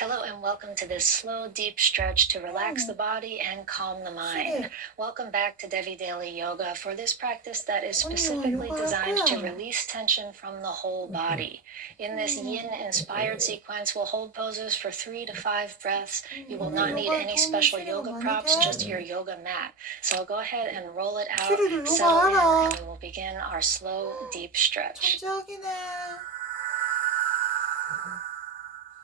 Hello and welcome to this slow, deep stretch to relax the body and calm the mind. Welcome back to Devi Daily Yoga for this practice that is specifically designed to release tension from the whole body. In this yin-inspired sequence, we'll hold poses for 3 to 5 breaths. You will not need any special yoga props, just your yoga mat. So go ahead and roll it out, settle in, and we will begin our slow, deep stretch.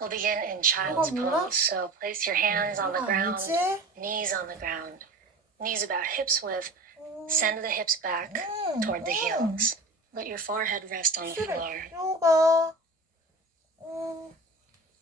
We'll begin in child's pose, so place your hands on the ground, knees on the ground, knees about hips width, send the hips back toward the heels. Let your forehead rest on the floor.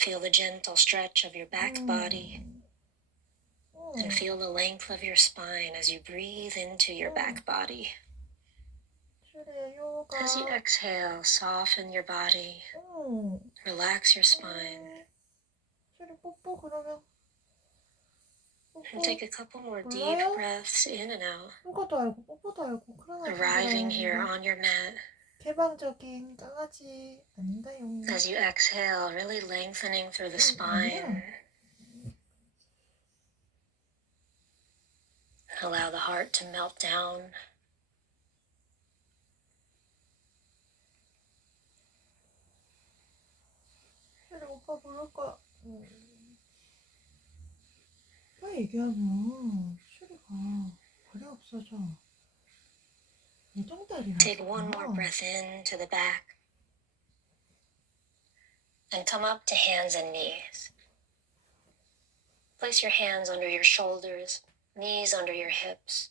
Feel the gentle stretch of your back body, and feel the length of your spine as you breathe into your back body. As you exhale, soften your body, relax your spine. And take a couple more deep breaths in and out, arriving here on your mat. As you exhale, really lengthening through the spine. Allow the heart to melt down. Take one more breath in to the back. And come up to hands and knees. Place your hands under your shoulders, knees under your hips.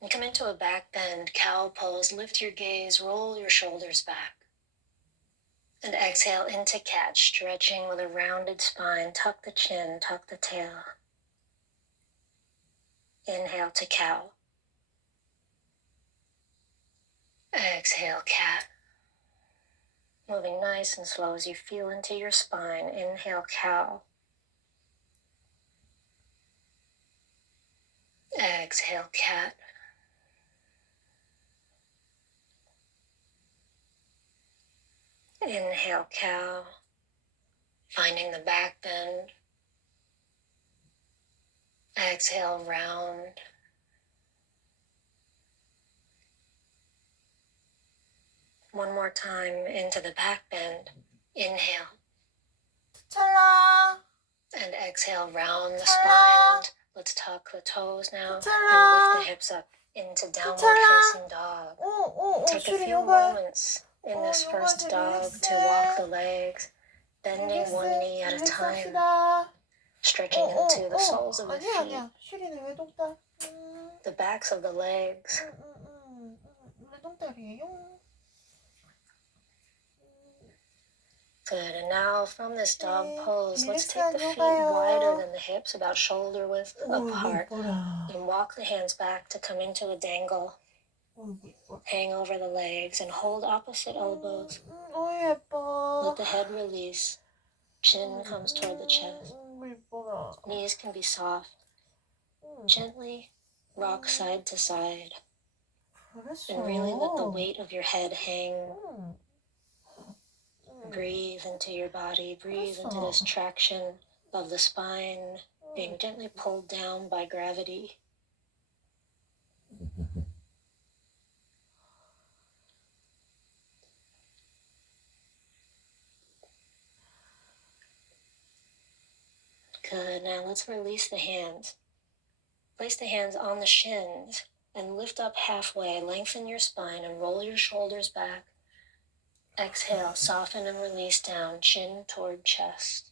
And come into a back bend, cow pose. Lift your gaze, roll your shoulders back. And exhale into cat, stretching with a rounded spine. Tuck the chin, tuck the tail. Inhale to cow. Exhale, cat. Moving nice and slow as you feel into your spine. Inhale, cow. Exhale, cat. Inhale, cow. Finding the back bend. Exhale, round. One more time into the back bend. Inhale. And exhale, round the spine. And let's tuck the toes now. And lift the hips up into downward facing dog. Take a few moments in this first dog to walk the legs, bending one knee at a time, stretching into the soles of the feet, the backs of the legs. Good, and now from this dog pose, let's take the feet wider than the hips, about shoulder width apart, and walk the hands back to come into a dangle. Hang over the legs and hold opposite elbows. Let the head release. Chin comes toward the chest. Knees can be soft. Gently rock side to side. And really let the weight of your head hang. Breathe into your body. Breathe into this traction of the spine being gently pulled down by gravity. Good. Now let's release the hands. Place the hands on the shins and lift up halfway. Lengthen your spine and roll your shoulders back. Exhale, soften and release down, chin toward chest.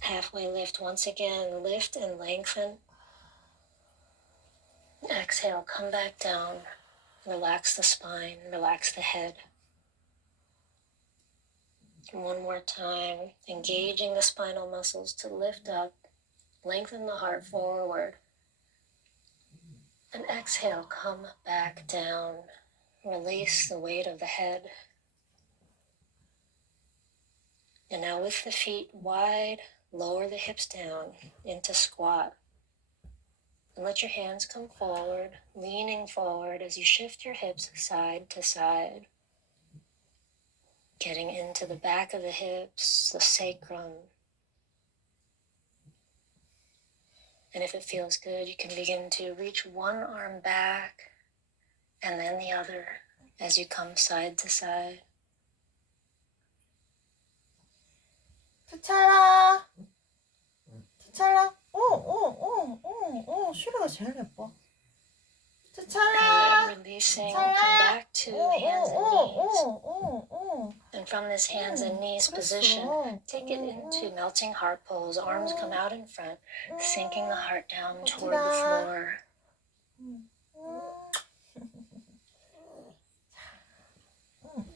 Halfway lift once again, lift and lengthen. Exhale, come back down. Relax the spine, relax the head. One more time, engaging the spinal muscles to lift up, lengthen the heart forward. And exhale, come back down. Release the weight of the head. And now with the feet wide, lower the hips down into squat. And let your hands come forward, leaning forward as you shift your hips side to side. getting into the back of the hips, the sacrum. And if it feels good, you can begin to reach one arm back and then the other as you come side to side. 트찰라. 트찰라. 슈리가 제일 예뻐. Good. Releasing, come back to hands and knees. And from this hands and knees position, take it into melting heart pose. Arms come out in front, sinking the heart down toward the floor.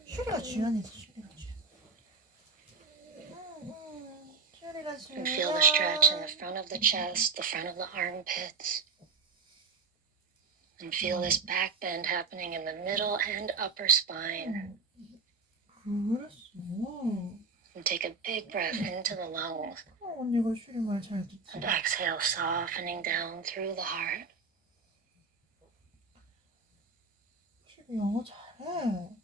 슈리가 주연이지, And feel the stretch in the front of the chest, the front of the armpits. And feel this back bend happening in the middle and upper spine. 그랬어. And take a big breath into the lungs. 언니가 슈리 말 잘 듣지. And exhale, softening down through the heart. 슈리 영어 잘해.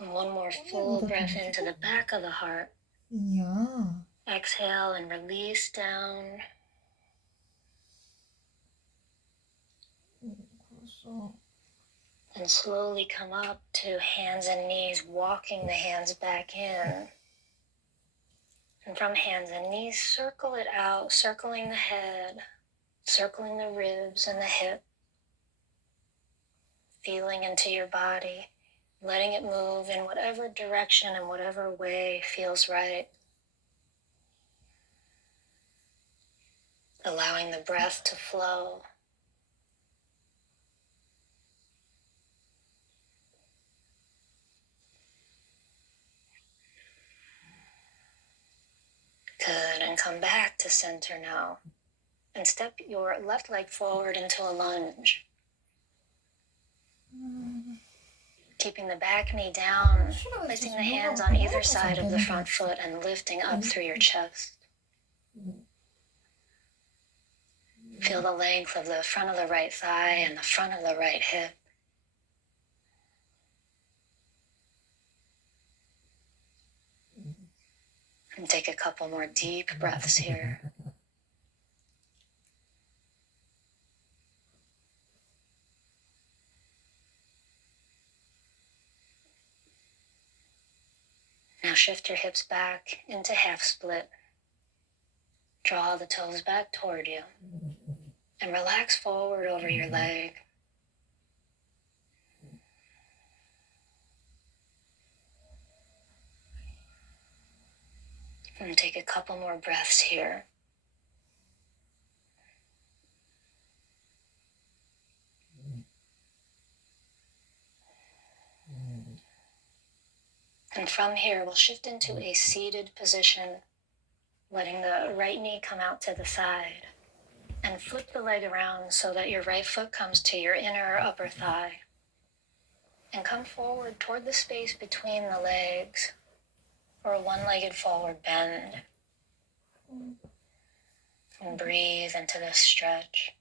And one more full breath into the back of the heart. 이야. Exhale and release down. 그랬어. And slowly come up to hands and knees, walking the hands back in. And from hands and knees, circle it out, circling the head, circling the ribs and the hip. Feeling into your body, letting it move in whatever direction and whatever way feels right. Allowing the breath to flow. Good, and come back to center now. And step your left leg forward into a lunge. Keeping the back knee down, placing the hands on either side of the front foot and lifting up through your chest. Feel the length of the front of the right thigh and the front of the right hip. And take a couple more deep breaths here. Now shift your hips back into half split. Draw the toes back toward you. And relax forward over your leg. And take a couple more breaths here. And from here, we'll shift into a seated position, letting the right knee come out to the side. And flip the leg around so that your right foot comes to your inner upper thigh. And come forward toward the space between the legs for a one-legged forward bend. And breathe into this stretch.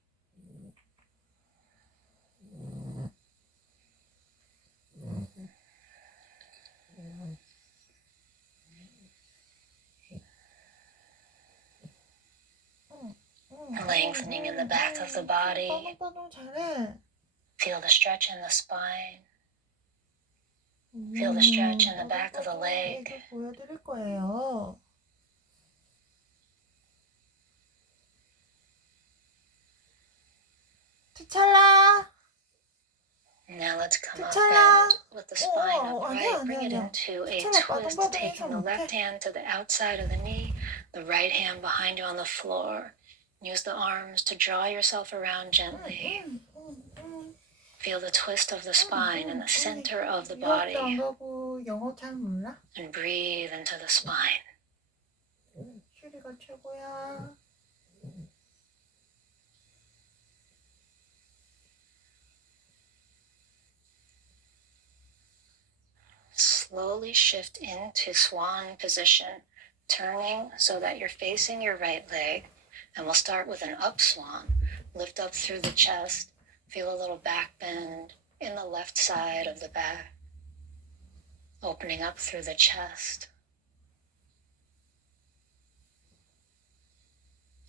Lengthening in the back of the body. Feel the stretch in the spine. Feel the stretch in the back of the leg. 보여드릴 거예요. 트찰라. Now let's come up and with the spine upright, bring it into a twist, taking the left hand to the outside of the knee, the right hand behind you on the floor. Use the arms to draw yourself around gently. Feel the twist of the spine in the center of the body. 영어 잘 몰라? And breathe into the spine. 슈리가 최고야. Slowly shift into swan position, turning so that you're facing your right leg. And we'll start with an up swan. Lift up through the chest. Feel a little back bend. in the left side of the back, opening up through the chest.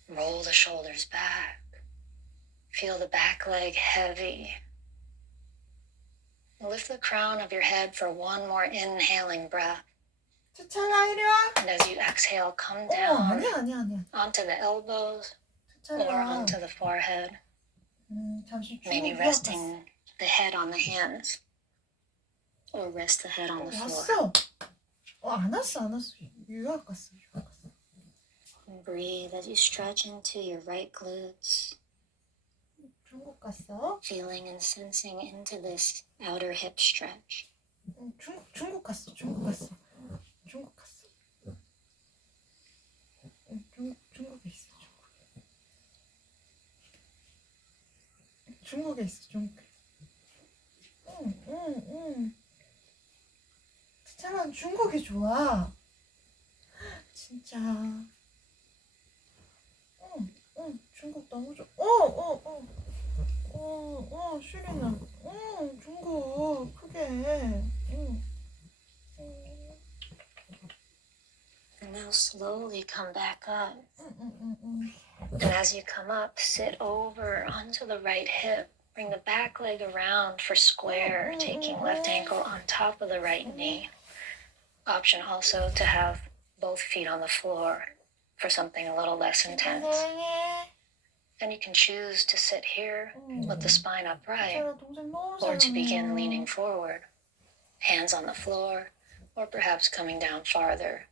Roll the shoulders back. Feel the back leg heavy. Lift the crown of your head for one more inhaling breath. 차찰라 이리 와. And as you exhale, come 어, down 아니야. onto the elbows or 차찰라. onto the forehead. 잠시 Maybe 중국 유학 갔어. resting the head on the hands or rest the head on the floor. 왔어. 안 왔어. 유학 갔어. And breathe as you stretch into your right glutes, 중국 갔어. feeling and sensing into this outer hip stretch. 중국 갔어. 중국에 있어. 중국에 있어. 응. 차찰아, 중국이 좋아. 진짜. 중국 너무 좋아. 슈리는. 중국 크게 해. And now slowly come back up. And as you come up, sit over onto the right hip. Bring the back leg around for square, taking left ankle on top of the right knee. Option also to have both feet on the floor for something a little less intense. Then you can choose to sit here with the spine upright or to begin leaning forward, hands on the floor, or perhaps coming down farther.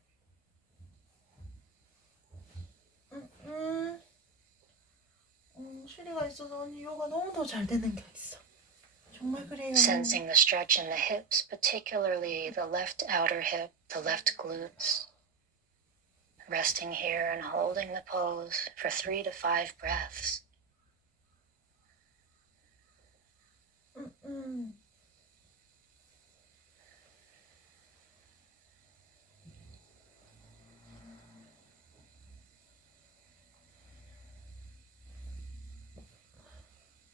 슈리가 있어서 언니 요가 너무 더 잘 되는 게 있어. 정말 그래요. Sensing the stretch in the hips, particularly the left outer hip, the left glutes. Resting here and holding the pose for 3 to 5 breaths.